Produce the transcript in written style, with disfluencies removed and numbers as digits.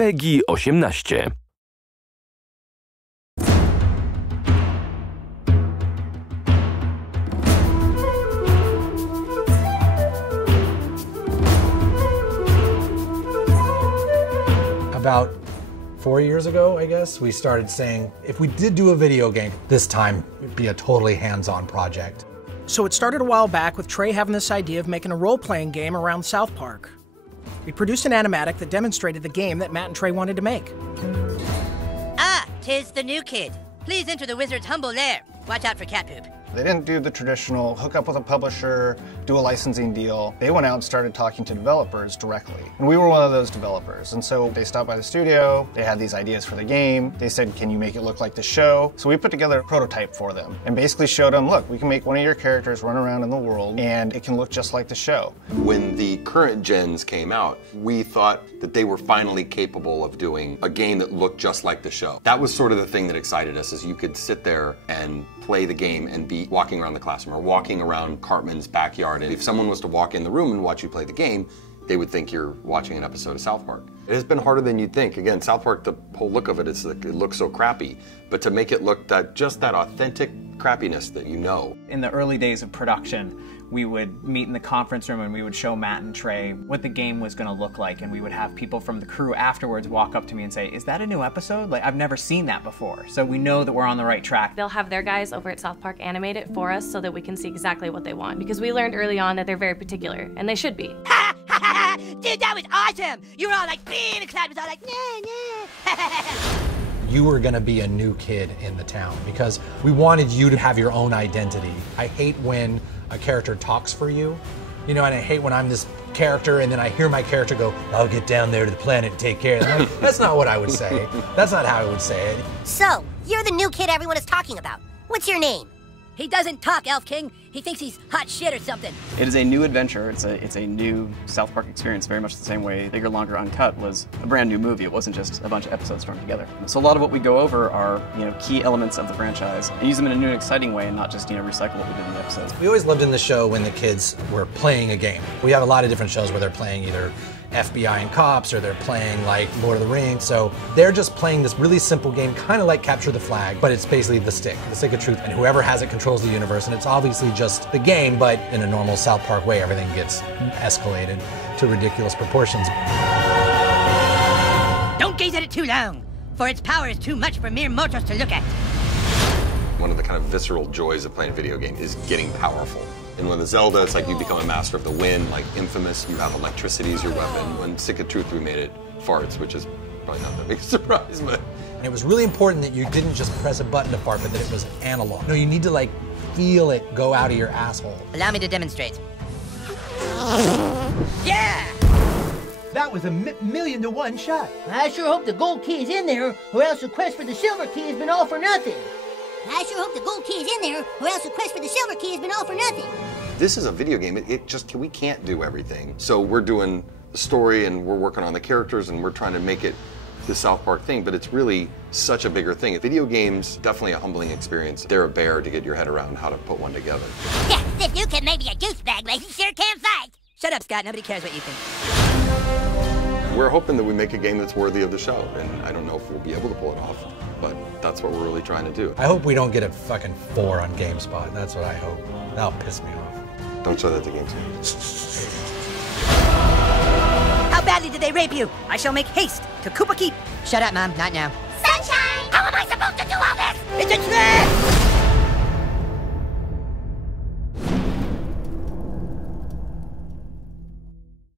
PEGI 18. About 4 years ago, I guess, we started saying, if we did do a video game, this time it'd be a totally hands-on project. So it started a while back with Trey having this idea of making a role-playing game around South Park. We produced an animatic that demonstrated the game that Matt and Trey wanted to make. Ah, 'tis the new kid. Please enter the wizard's humble lair. Watch out for cat poop. They didn't do the traditional hook up with a publisher, do a licensing deal. They went out and started talking to developers directly. And we were one of those developers. And so they stopped by the studio, they had these ideas for the game. They said, can you make it look like the show? So we put together a prototype for them and basically showed them, look, we can make one of your characters run around in the world and it can look just like the show. When the current gens came out, we thought that they were finally capable of doing a game that looked just like the show. That was sort of the thing that excited us, is you could sit there and play the game and be walking around the classroom or walking around Cartman's backyard. And if someone was to walk in the room and watch you play the game, they would think you're watching an episode of South Park. It has been harder than you'd think. Again, South Park, the whole look of it is like, it looks so crappy, but to make it look just that authentic crappiness that you know. In the early days of production, we would meet in the conference room and we would show Matt and Trey what the game was going to look like, and we would have people from the crew afterwards walk up to me and say, is that a new episode? Like, I've never seen that before. So we know that we're on the right track. They'll have their guys over at South Park animate it for us so that we can see exactly what they want, because we learned early on that they're very particular, and they should be. Dude, that was awesome! You were all like, and the crowd was all like, nah. You were gonna be a new kid in the town because we wanted you to have your own identity. I hate when a character talks for you, you know, and I hate when I'm this character and then I hear my character go, I'll get down there to the planet and take care of them. That's not what I would say. That's not how I would say it. So, you're the new kid everyone is talking about. What's your name? He doesn't talk, Elf King. He thinks he's hot shit or something. It is a new adventure. It's a new South Park experience, very much the same way Bigger, Longer, Uncut was a brand new movie. It wasn't just a bunch of episodes thrown together. So a lot of what we go over are, key elements of the franchise and use them in a new and exciting way and not just, recycle what we did in the episodes. We always lived in the show when the kids were playing a game. We have a lot of different shows where they're playing either FBI and cops, or they're playing like Lord of the Rings. So they're just playing this really simple game, kind of like Capture the Flag, but it's basically the stick of truth. And whoever has it controls the universe. And it's obviously just the game, but in a normal South Park way, everything gets escalated to ridiculous proportions. Don't gaze at it too long, for its power is too much for mere mortals to look at. One of the kind of visceral joys of playing a video game is getting powerful. And when the Zelda, it's like you become a master of the wind, like Infamous, you have electricity as your weapon. When Stick of Truth, we made it farts, which is probably not that big a surprise, but. And it was really important that you didn't just press a button to fart, but that it was analog. No, you need to like feel it go out of your asshole. Allow me to demonstrate. Yeah! That was a million to one shot. I sure hope the gold key is in there, or else the quest for the silver key has been all for nothing. I sure hope the gold key is in there, or else the quest for the silver key has been all for nothing. This is a video game. We can't do everything. So we're doing the story and we're working on the characters and we're trying to make it the South Park thing, but it's really such a bigger thing. Video games, definitely a humbling experience. They're a bear to get your head around how to put one together. Yeah, this new kid may be a douchebag, but he sure can fight. Shut up, Scott. Nobody cares what you think. We're hoping that we make a game that's worthy of the show, and I don't know if we'll be able to pull it off, but that's what we're really trying to do. I hope we don't get a fucking 4 on GameSpot. That's what I hope. That'll piss me off. Don't show that to GameSpot. How badly did they rape you? I shall make haste to Koopa Keep. Shut up, Mom. Not now. Sunshine! How am I supposed to do all this? It's a trick!